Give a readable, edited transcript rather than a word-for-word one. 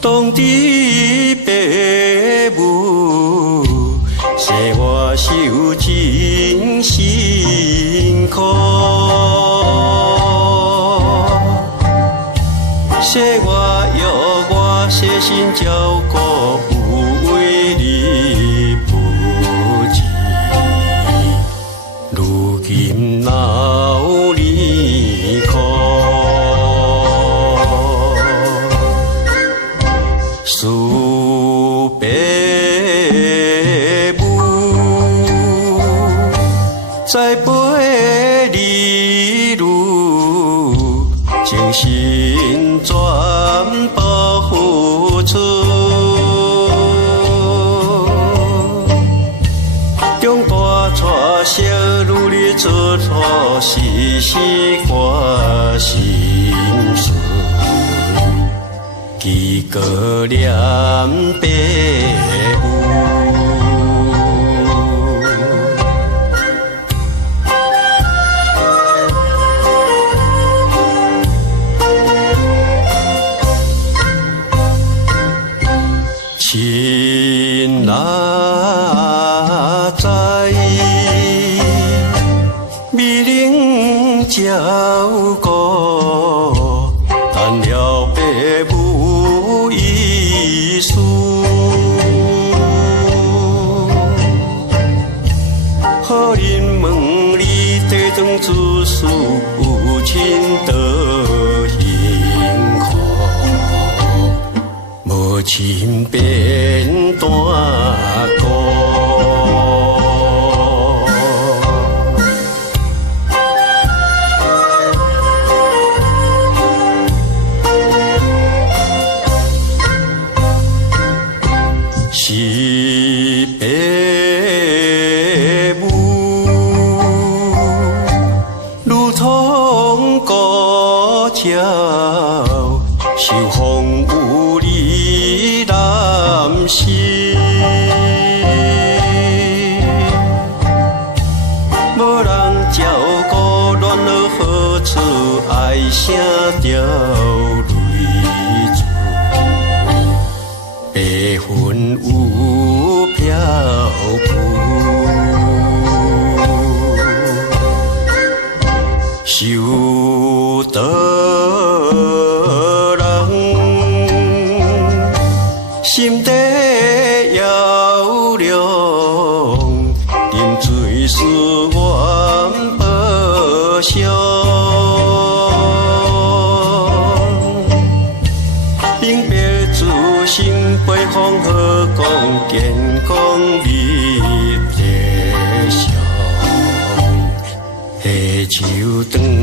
当地父母生我受真辛苦，生我育我细心照顾，有为你不济，如今老离苦。思父母栽培你路，精心全部付出。长大带小努力做错，时时挂心事。记过念父母，亲哪知美玲照顾，但了父母遗书，好人问你地藏子嗣，有亲多幸福，无亲变单孤。是父母如同高桥，受风有你难心，无人照顾，恋了何处？爱声掉泪珠。白云有漂浮，受道人心底遥量，饮水思愿报偿。永别自心悲风何讲，健康你地上，下秋长。